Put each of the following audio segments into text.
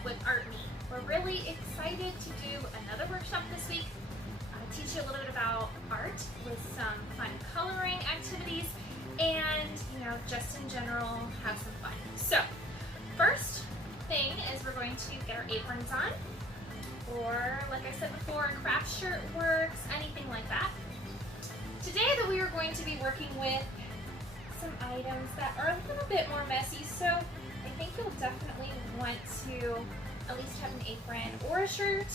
workshop with Artmeohio. We're really excited to do another workshop this week. Teach you a little bit about art with some fun coloring activities and, just in general, have some fun. So, first thing is we're going to get our aprons on, or like I said before, a craft shirt works, anything like that. Today that we are going to be working with some items that are a little bit more messy, so I think you'll definitely want to at least have an apron or a shirt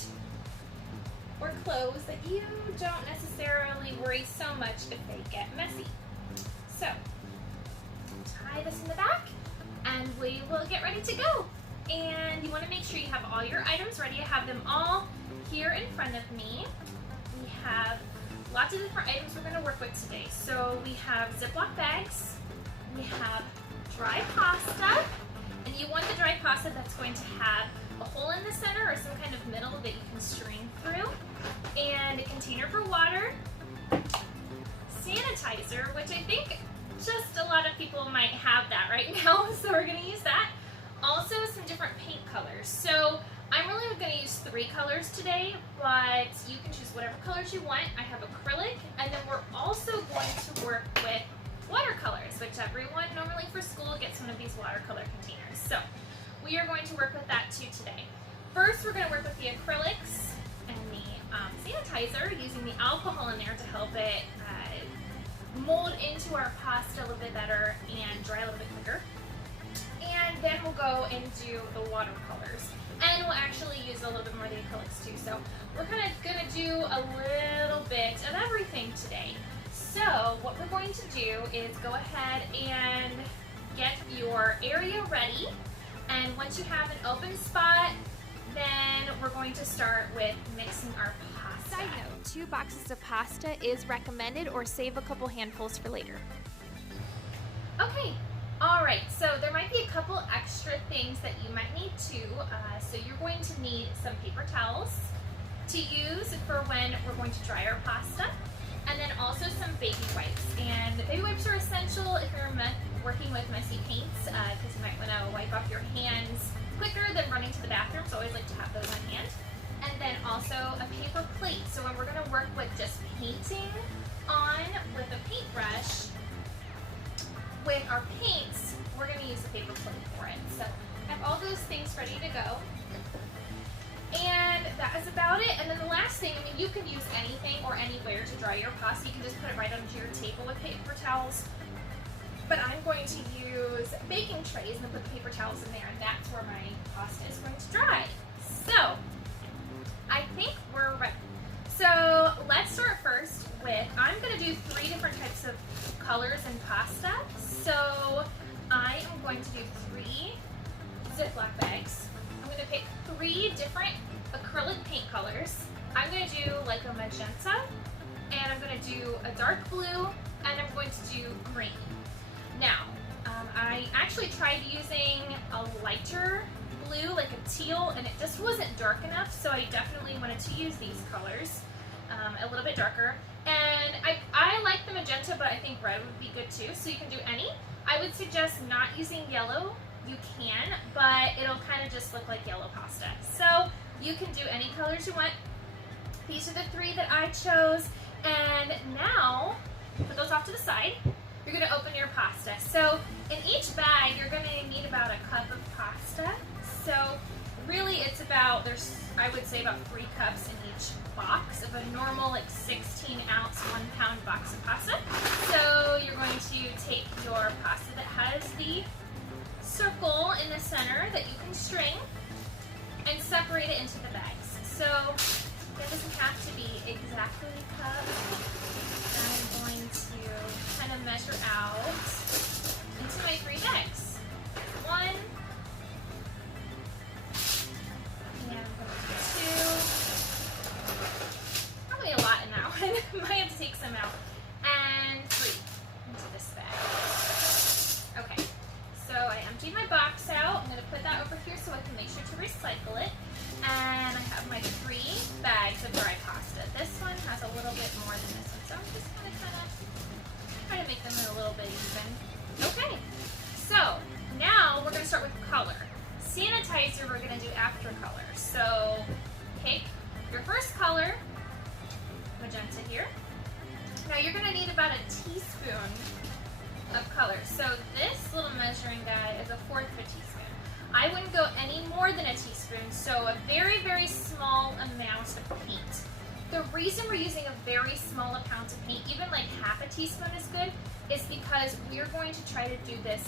or clothes that you don't necessarily worry so much if they get messy. So, tie this in the back and we will get ready to go. And you want to make sure you have all your items ready. I have them all here in front of me. We have lots of different items we're going to work with today. So we have Ziploc bags, we have dry pasta, and you want the dry pasta that's going to have a hole in the center or some kind of middle that you can strain through, and a container for water, sanitizer, which I think just a lot of people might have that right now, so we're going to use that. Also some different paint colors. So I'm really going to use 3 colors today, but you can choose whatever colors you want. I have acrylic, and then we're also going to work with watercolors, which everyone normally for school gets one of these watercolor containers. So we are going to work with that too today. First, we're going to work with the acrylics and the sanitizer, using the alcohol in there to help it mold into our pasta a little bit better and dry a little bit quicker. And then we'll go and do the watercolors. And we'll actually use a little bit more of the acrylics too. So we're kind of going to do a little bit of everything today. So what we're going to do is go ahead and get your area ready. And once you have an open spot, then we're going to start with mixing our pasta. Side note, 2 boxes of pasta is recommended, or save a couple handfuls for later. Okay. Alright, so there might be a couple extra things that you might need too. So you're going to need some paper towels to use for when we're going to dry our pasta, and then also some baby wipes. And baby wipes are essential if you're working with messy paints, because you might want to wipe off your hands quicker than running to the bathroom, so I always like to have those on hand. And then also a paper plate. So when we're going to work with just painting on with a paintbrush, with our paints, we're going to use the paper plate for it. So I have all those things ready to go. And that is about it. And then the last thing, you can use anything or anywhere to dry your pasta. You can just put it right onto your table with paper towels. But I'm going to use baking trays and put the paper towels in there, and that's where my pasta is going to dry. So I think we're ready. So let's start first with, I'm going to do 3 different types of colors in pasta. So I am going to do 3 Ziploc bags. I'm going to pick 3 different acrylic paint colors. I'm going to do like a magenta, and I'm going to do a dark blue, and I'm going to do green. Now, I actually tried using a lighter blue, like a teal, and it just wasn't dark enough, so I definitely wanted to use these colors, a little bit darker. And I like the magenta, but I think red would be good too, so you can do any. I would suggest not using yellow. You can, but it'll kind of just look like yellow pasta. So you can do any colors you want. These are the 3 that I chose. And now, put those off to the side. You're going to open your pasta. So in each bag, you're going to need about a cup of pasta. So really it's about, I would say about 3 cups in each box of a normal 16-ounce, 1-pound box of pasta. So you're going to take your pasta that has the circle in the center that you can string and separate it into the bags. So that doesn't have to be exactly a cup. I'm going to kind of measure out into my 3 bags. 1, and 2. Probably a lot in that one. Might have to take some out. And 3 into this bag. Okay, so I emptied my box out. I'm going to put that over here so I can make sure to recycle it. And I have my 3 bags of dry pasta. This one has a little bit more than this one, so I'm just going to kind of try to make them a little bit even. Okay, so now we're going to start with color. sanitizer, we're gonna do after color. So pick your first color, magenta here. Now you're gonna need about a teaspoon of color. So this little measuring guide is a fourth of a teaspoon. I wouldn't go any more than a teaspoon, so a very, very small amount of paint. The reason we're using a very small amount of paint, even like half a teaspoon is good, is because we're going to try to do this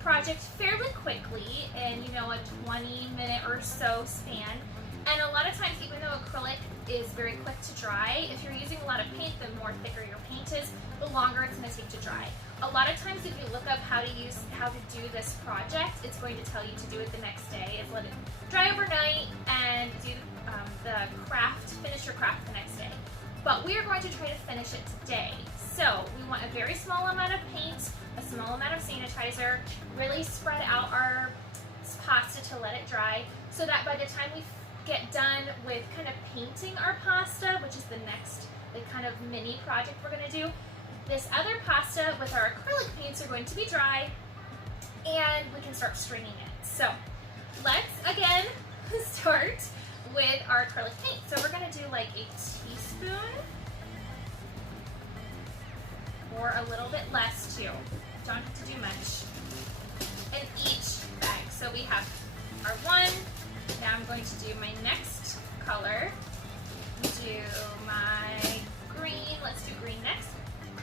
project fairly quickly in, you know, a 20-minute or so span. And a lot of times, even though acrylic is very quick to dry, if you're using a lot of paint, the more thicker your paint is, the longer it's going to take to dry. A lot of times, if you look up how to do this project, it's going to tell you to do it the next day. Is let it dry overnight and do finish your craft the next day. But we are going to try to finish it today. So we want a very small amount of paint, a small amount of sanitizer, really spread out our pasta to let it dry, so that by the time we get done with kind of painting our pasta, which is the next kind of mini project we're going to do, this other pasta with our acrylic paints are going to be dry and we can start stringing it. So let's again start with our acrylic paint. So we're going to do like a teaspoon or a little bit less too. Don't have to do much in each bag. So we have our one. Now I'm going to do my next color. Do my green. Let's do green next.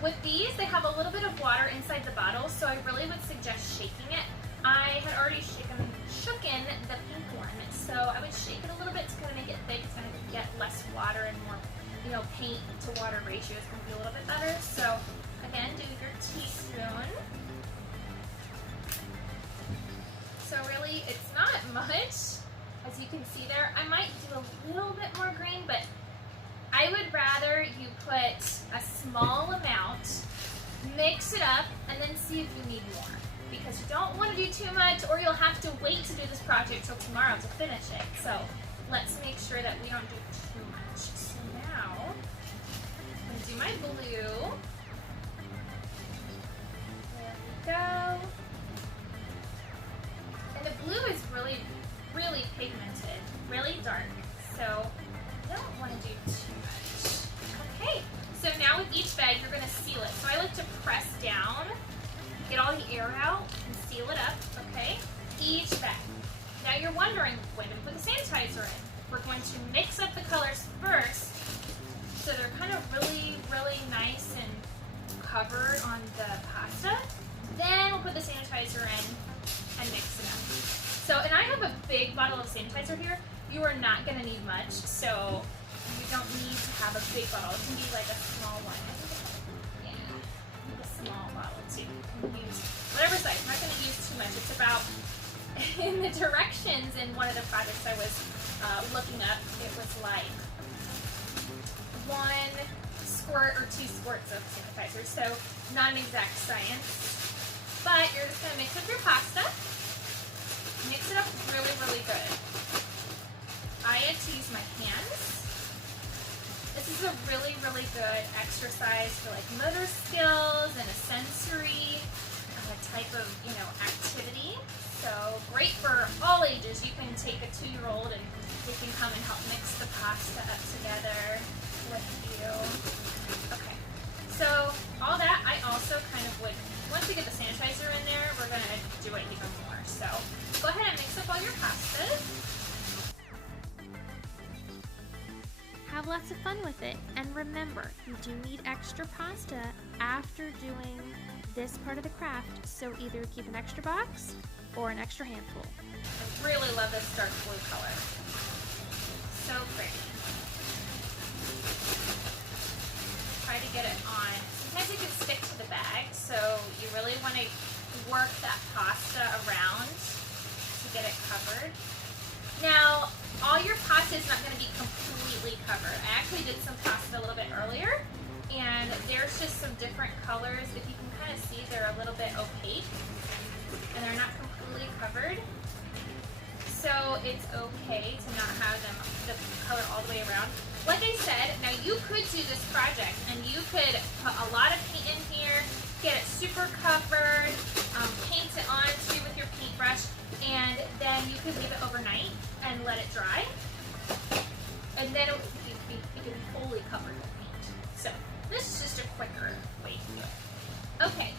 With these, they have a little bit of water inside the bottle, so I really would suggest shaking it. I had already shooken the pink one, so I would shake it a little bit to kind of make it thick. It's going to get less water and more, you know, paint to water ratio is going to be a little bit better. So again, do your teaspoon. So really, it's not much. As you can see there, I might do a little bit more green, but I would rather you put a small amount, mix it up, and then see if you need more. Because you don't want to do too much, or you'll have to wait to do this project till tomorrow to finish it. So let's make sure that we don't do too much. So now, I'm going to do my blue. There we go. And the blue is really, really pigmented, really dark. So I don't want to do too much. Okay, so now with each bag, you're going to seal it. So I like to press down, get all the air out, and seal it up, okay? Each bag. Now you're wondering, when to put the sanitizer in. We're going to mix up the colors first, so they're kind of really, really nice and covered on the pasta. Then we'll put the sanitizer in and mix it up. So, and I have a big bottle of sanitizer here. You are not going to need much, so you don't need to have a big bottle. It can be like a small one. Yeah, a small bottle too. You can use whatever size. I'm not going to use too much. It's about, in the directions in one of the projects I was looking up, it was like 1 squirt or 2 squirts of sanitizer. So not an exact science. But you're just going to mix up your pasta. Mix it up really, really good. I had to use my hands. This is a really, really good exercise for like motor skills and a sensory type of, you know, activity. So great for all ages. You can take a 2-year-old and they can come and help mix the pasta up together with you. Okay, so all that I also kind of would, once we get the sanitizer in there, we're going to do it even more. So go ahead and mix up all your pastas. Have lots of fun with it, and remember, you do need extra pasta after doing this part of the craft, so either keep an extra box or an extra handful. I really love this dark blue color. So pretty. Try to get it on. Sometimes it can stick to the bag, so you really want to work that pasta around to get it covered. Now, all your pasta is not going to be completely covered. I actually did some pasta a little bit earlier, and there's just some different colors. If you can kind of see, they're a little bit opaque, and they're not completely covered. So it's okay to not have them the color all the way around. Like I said, now you could do this project, and you could put a lot of paint in here, get it super covered, paint it on too with your paintbrush, and then you could leave it overnight and let it dry, and then it can be fully covered with paint. So this is just a quicker way to do it. Okay,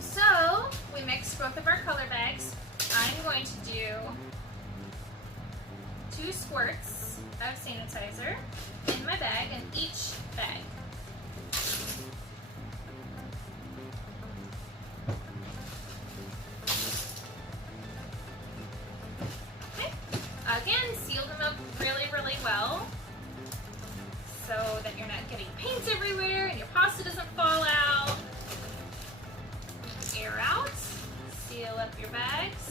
so we mixed both of our color bags. I'm going to do 2 squirts of sanitizer in my bag, in each bag. Okay. Again, seal them up really, really well so that you're not getting paint everywhere and your pasta doesn't fall out. Air out. Seal up your bags.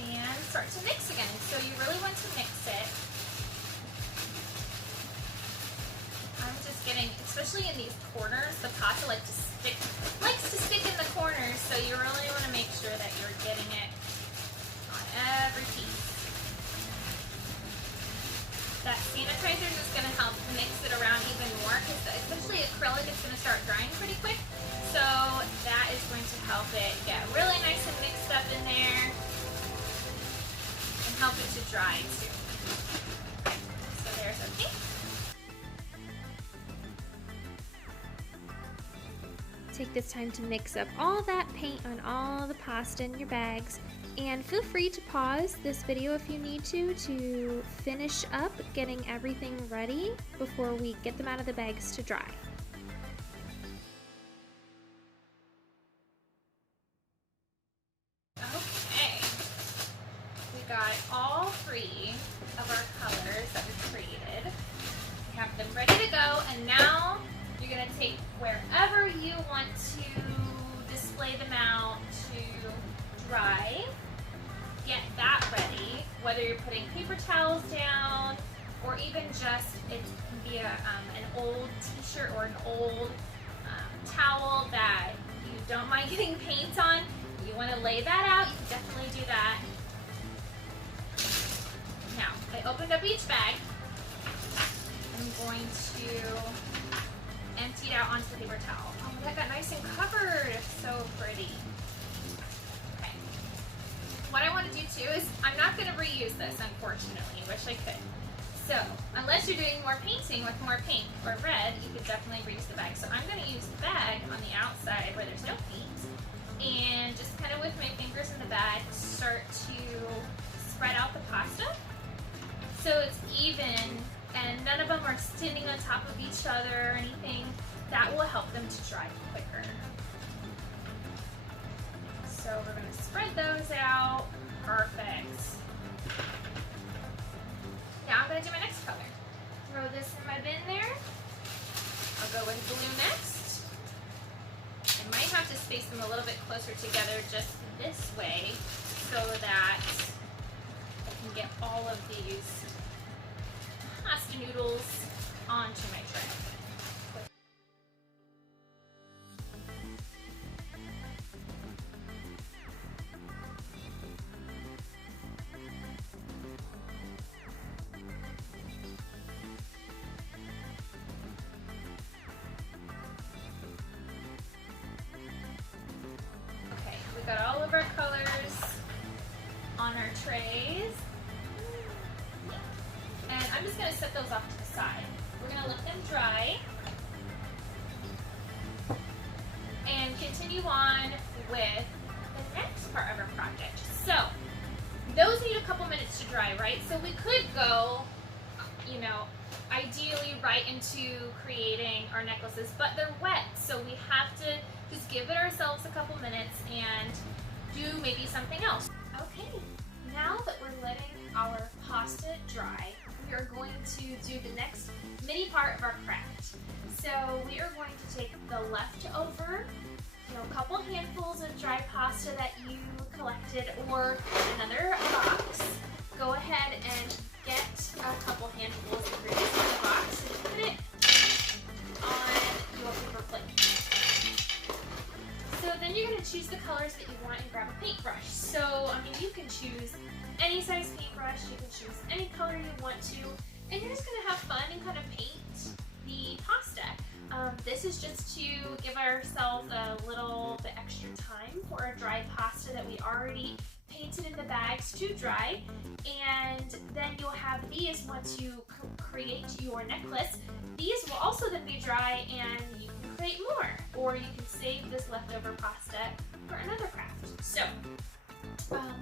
And start to mix again. So you really want to mix it. I'm just getting, especially in these corners, the pasta likes to stick in the corners, so you really want to make sure that you're getting it on every piece. That sanitizer is just going to help mix it around even more, because especially acrylic is going to start drying pretty quick. So that is going to help it get really nice and mixed up in there and help it to dry too. So there's our pink. Take this time to mix up all that paint on all the pasta in your bags, and feel free to pause this video if you need to finish up getting everything ready before we get them out of the bags to dry. Okay, we got all 3 of our colors that we created. We have them ready to go, and now you're going to take wherever you want to display them out to dry. Get that ready, whether you're putting paper towels down or even just, it can be an old t-shirt or an old towel that you don't mind getting paint on. You want to lay that out, you can definitely do that. Now, I opened up each bag. I'm going to empty it out onto the paper towel. Oh, that got nice and covered. So pretty. Okay. What I want to do too is, I'm not going to reuse this, unfortunately. I wish I could. So, unless you're doing more painting with more pink or red, you could definitely reuse the bag. So I'm going to use the bag on the outside where there's no paint, and just kind of with my fingers in the bag, start to spread out the pasta so it's even and none of them are standing on top of each other or anything. That will help them to dry quicker. So we're going to spread those out. Perfect. Now I'm going to do my next color. Throw this in my bin there. I'll go with blue next. I might have to space them a little bit closer together just this way so that I can get all of these pasta noodles onto my tray. Okay, we got all of our colors on our trays. And I'm just going to set those off to the side. We're going to let them dry and continue on with the next part of our project. So, those need a couple minutes to dry, right? So we could go, you know, ideally right into creating our necklaces, but they're wet. So we have to just give it ourselves a couple minutes and do maybe something else. Okay, now that we're letting our pasta dry, we are going to do the next mini part of our craft. So we are going to take the leftover, a couple handfuls of dry pasta that you collected or another box. Go ahead and get a couple handfuls of ingredients in the box and put it on your paper plate. So then you're going to choose the colors that you want and grab a paintbrush. So, I mean, you can choose any size paintbrush, you can choose any color you want to, and you're just going to have fun and kind of paint the pasta. This is just to give ourselves a little bit extra time for our dry pasta that we already painted in the bags to dry. And then you'll have these once you create your necklace. These will also then be dry and you can create more, or you can save this leftover pasta for another craft. So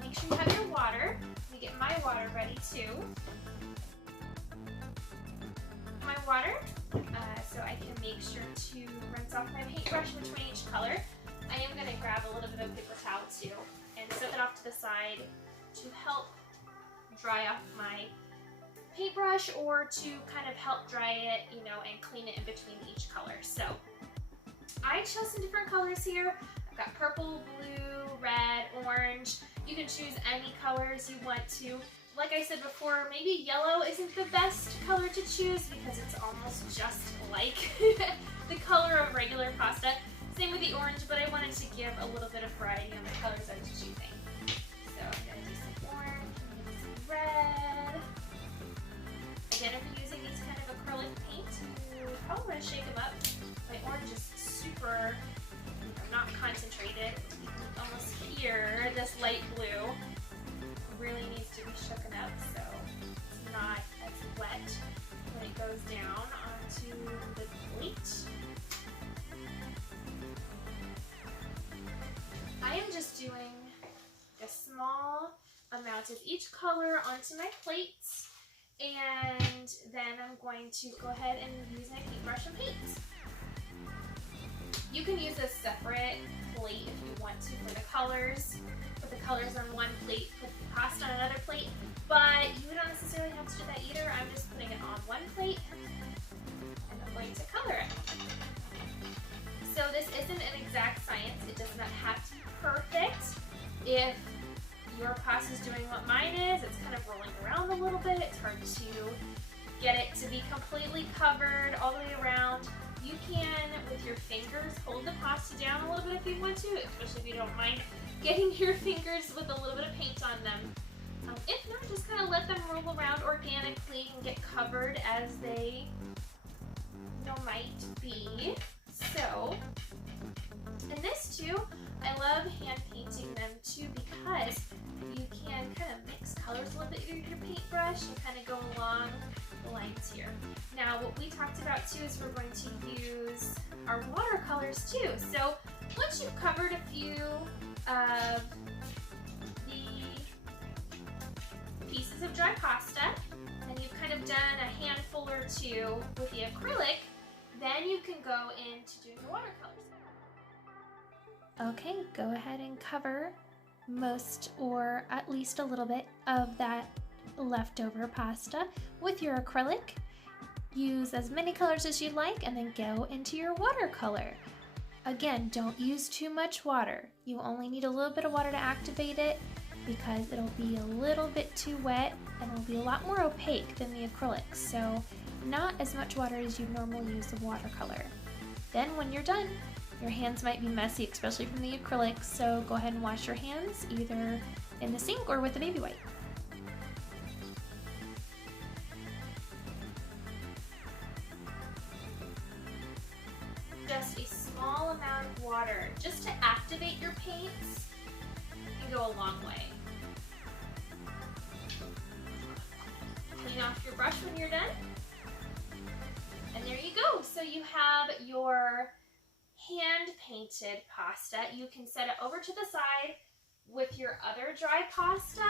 make sure you have your water. Let me get my water ready too. My water, so I can make sure to rinse off my paintbrush between each color. I am going to grab a little bit of paper towel too and set it off to the side to help dry off my paintbrush, or to kind of help dry it, you know, and clean it in between each color. So I chose some different colors here. I've got purple, blue, red, orange. You can choose any colors you want to. Like I said before, maybe yellow isn't the best color to choose because it's almost just like the color of regular pasta. Same with the orange, but I wanted to give a little bit of variety on the colors I was choosing. So I'm going to do some orange, some red. Again, if you're using these kind of acrylic paint, you probably want to shake them up. My orange is super, not concentrated. You can almost hear this light blue. Really needs to be shooken up so it's not as wet when it goes down onto the plate. I am just doing a small amount of each color onto my plates, and then I'm going to go ahead and use my paintbrush and paint. You can use a separate plate if you want to for the colors. Put the colors on one plate, put the pasta on another plate, but you don't necessarily have to do that either. I'm just putting it on one plate and I'm going to color it. So this isn't an exact science. It does not have to be perfect. If your pasta is doing what mine is, it's kind of rolling around a little bit. It's hard to get it to be completely covered all the way around. You can, with your fingers, hold the pasta down a little bit if you want to, especially if you don't mind getting your fingers with a little bit of paint on them. If not, just kind of let them roll around organically and get covered as they, might be. So, and this too, I love hand painting them too because you can kind of mix colors a little bit with your paintbrush and kind of go along the lines here. Now, what we talked about too is we're going to use our watercolors too. So, once you've covered a few of the pieces of dry pasta, and you've kind of done a handful or two with the acrylic, then you can go into doing the watercolors. Okay, go ahead and cover most or at least a little bit of that leftover pasta with your acrylic. Use as many colors as you'd like and then go into your watercolor. Again, don't use too much water. You only need a little bit of water to activate it because it'll be a little bit too wet and it'll be a lot more opaque than the acrylics. So not as much water as you normally use of watercolor. Then when you're done, your hands might be messy, especially from the acrylics, so go ahead and wash your hands either in the sink or with a baby wipe. Just a small amount of water just to activate your paints can go a long way. Clean off your brush when you're done. And there you go. So you have your hand-painted pasta. You can set it over to the side with your other dry pasta.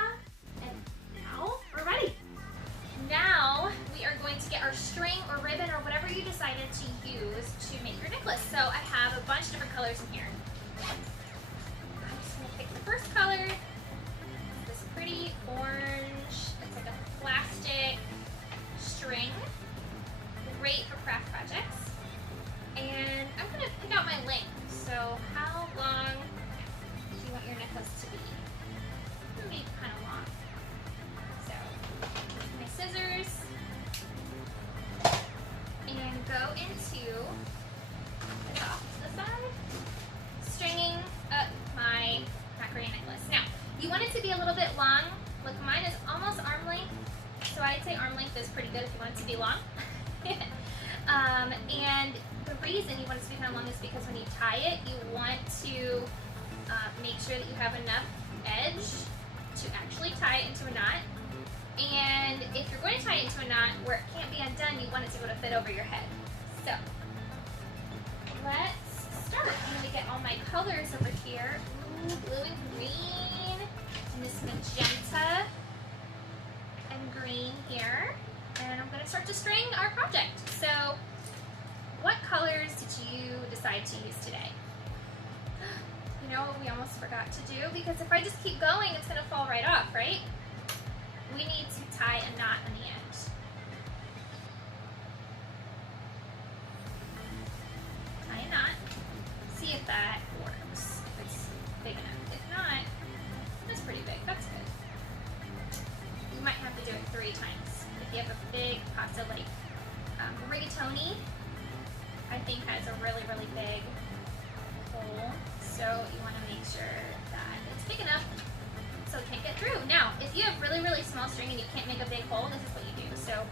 And now we're ready. Now we are going to get our string or ribbon or whatever you decided to use to make your necklace. So I have a bunch of different colors in here. I'm just going to pick the first color. This pretty orange. It's like a plastic string. Great for craft projects. And I'm going to pick out my length. So how long do you want your necklace to be? It's going to be kind of long. So my scissors and go into the off to the side, stringing up my macaroni necklace. Now, you want it to be a little bit long. Look, mine is almost arm length, so I'd say arm length is pretty good if you want it to be long. reason you want it to be kind of long is because when you tie it, you want to make sure that you have enough edge to actually tie it into a knot. And if you're going to tie it into a knot where it can't be undone, you want it to be able to fit over your head. So let's start. I'm going to get all my colors over here. Ooh, blue and green, and this magenta and green here. And I'm going to start to string our project. So what colors did you decide to use today? You know what we almost forgot to do? Because if I just keep going, it's going to fall right off, right? We need to tie a knot on the end. Tie a knot. See if that works. If it's big enough. If not, that's pretty big. That's good. You might have to do it 3 times. If you have a big pasta like rigatoni, I think has a really, really big hole. So you want to make sure that it's big enough so it can't get through. Now, if you have really, really small string and you can't make a big hole, this is what you do. So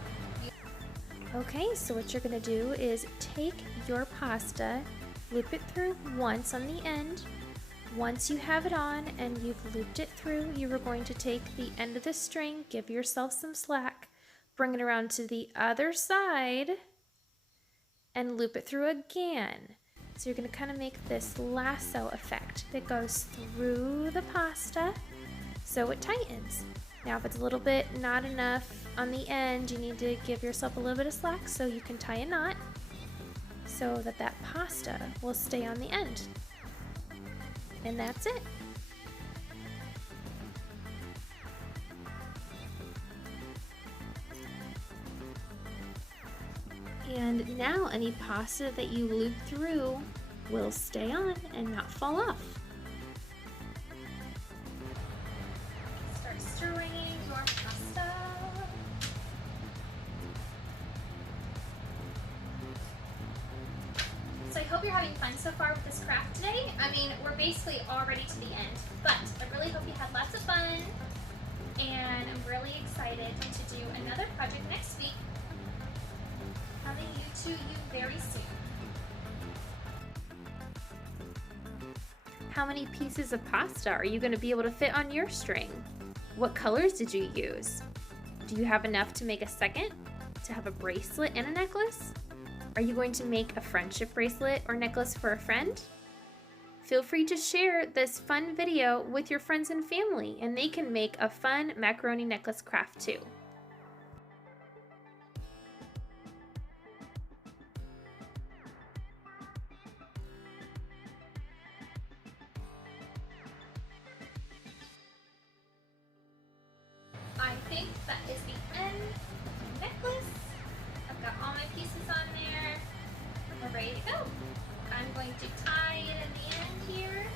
Okay, so what you're going to do is take your pasta, loop it through once on the end. Once you have it on and you've looped it through, you are going to take the end of the string, give yourself some slack, bring it around to the other side, and loop it through again. So you're going to kind of make this lasso effect that goes through the pasta so it tightens. Now if it's a little bit not enough on the end, you need to give yourself a little bit of slack so you can tie a knot so that that pasta will stay on the end. And that's it. And now any pasta that you loop through will stay on and not fall off. start stirring your pasta. So I hope you're having fun so far with this craft today. I mean, we're basically already to the end, but I really hope you had lots of fun, and I'm really excited to do another project next week. Coming to you very soon. How many pieces of pasta are you going to be able to fit on your string? What colors did you use? Do you have enough to make a second? To have a bracelet and a necklace? Are you going to make a friendship bracelet or necklace for a friend? Feel free to share this fun video with your friends and family, and they can make a fun macaroni necklace craft too. I think that is the end of the necklace. I've got all my pieces on there. We're ready to go. I'm going to tie it in the end here.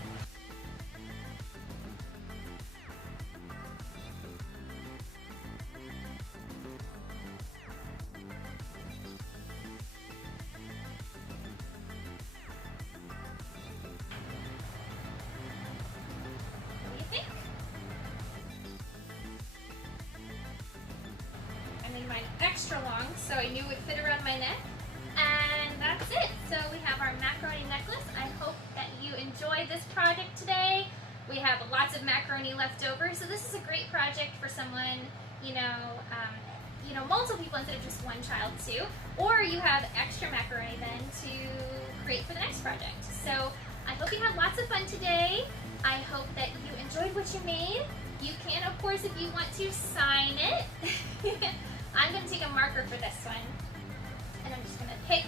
What do you think? I made mine extra long so I knew it would fit around my neck. And that's it. So we have our macaroni necklace. I hope that you enjoyed this project today. We have lots of macaroni left over, so this is a great project for someone, multiple people instead of just one child too. Or you have extra macaroni then to create for the next project. So I hope you had lots of fun today. I hope that you enjoyed what you made. You can, of course, if you want to, sign it. I'm going to take a marker for this one. And I'm just going to pick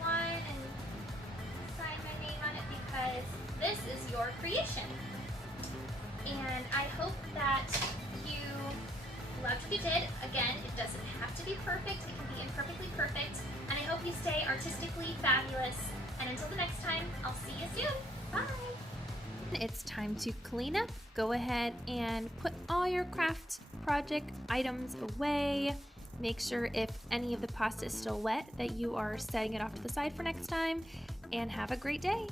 one and sign my name on it because this is your creation. And I hope that you loved what you did. Again, it doesn't have to be perfect. It can be imperfectly perfect. And I hope you stay artistically fabulous. And until the next time, I'll see you soon. Bye! It's time to clean up. Go ahead and put all your craft project items away. Make sure if any of the pasta is still wet that you are setting it off to the side for next time, and have a great day.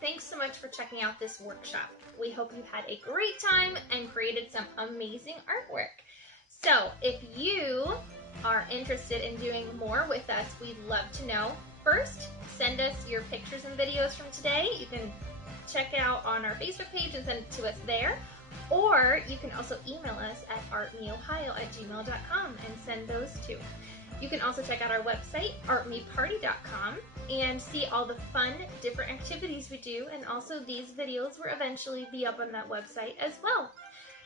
thanks so much for checking out this workshop. We hope you had a great time and created some amazing artwork. So if you are interested in doing more with us, we'd love to know. First, send us your pictures and videos from today. You can check it out on our Facebook page and send it to us there. Or you can also email us at artmeohio@gmail.com and send those too. You can also check out our website, artmeparty.com, and see all the fun, different activities we do, and also these videos will eventually be up on that website as well.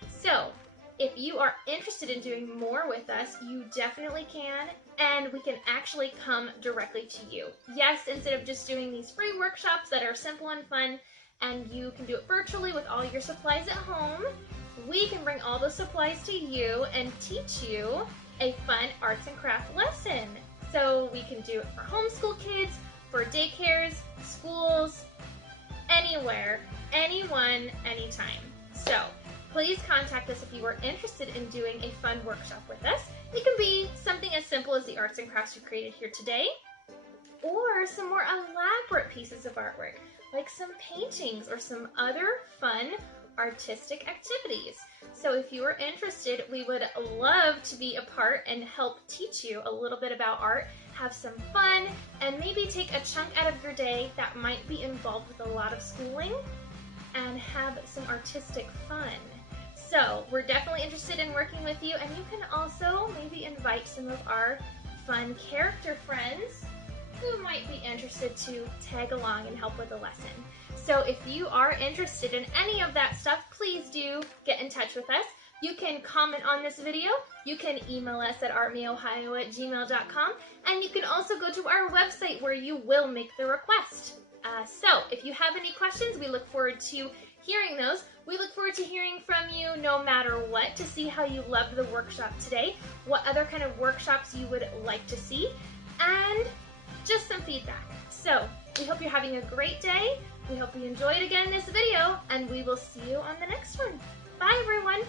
So, if you are interested in doing more with us, you definitely can, and we can actually come directly to you. Yes, instead of just doing these free workshops that are simple and fun, and you can do it virtually with all your supplies at home, we can bring all those supplies to you and teach you a fun arts and craft lesson. So we can do it for homeschool kids, for daycares, schools, anywhere, anyone, anytime. So please contact us if you are interested in doing a fun workshop with us. It can be something as simple as the arts and crafts we created here today, or some more elaborate pieces of artwork, like some paintings or some other fun artistic activities. So if you are interested, we would love to be a part and help teach you a little bit about art, have some fun, and maybe take a chunk out of your day that might be involved with a lot of schooling and have some artistic fun. So we're definitely interested in working with you, and you can also maybe invite some of our fun character friends who might be interested to tag along and help with the lesson. So if you are interested in any of that stuff, please do get in touch with us. You can comment on this video, you can email us at artmeohio@gmail.com, and you can also go to our website where you will make the request. So if you have any questions, we look forward to hearing those. We look forward to hearing from you no matter what, to see how you loved the workshop today, what other kind of workshops you would like to see, and just some feedback. So we hope you're having a great day. We hope you enjoyed again this video, and we will see you on the next one. Bye everyone.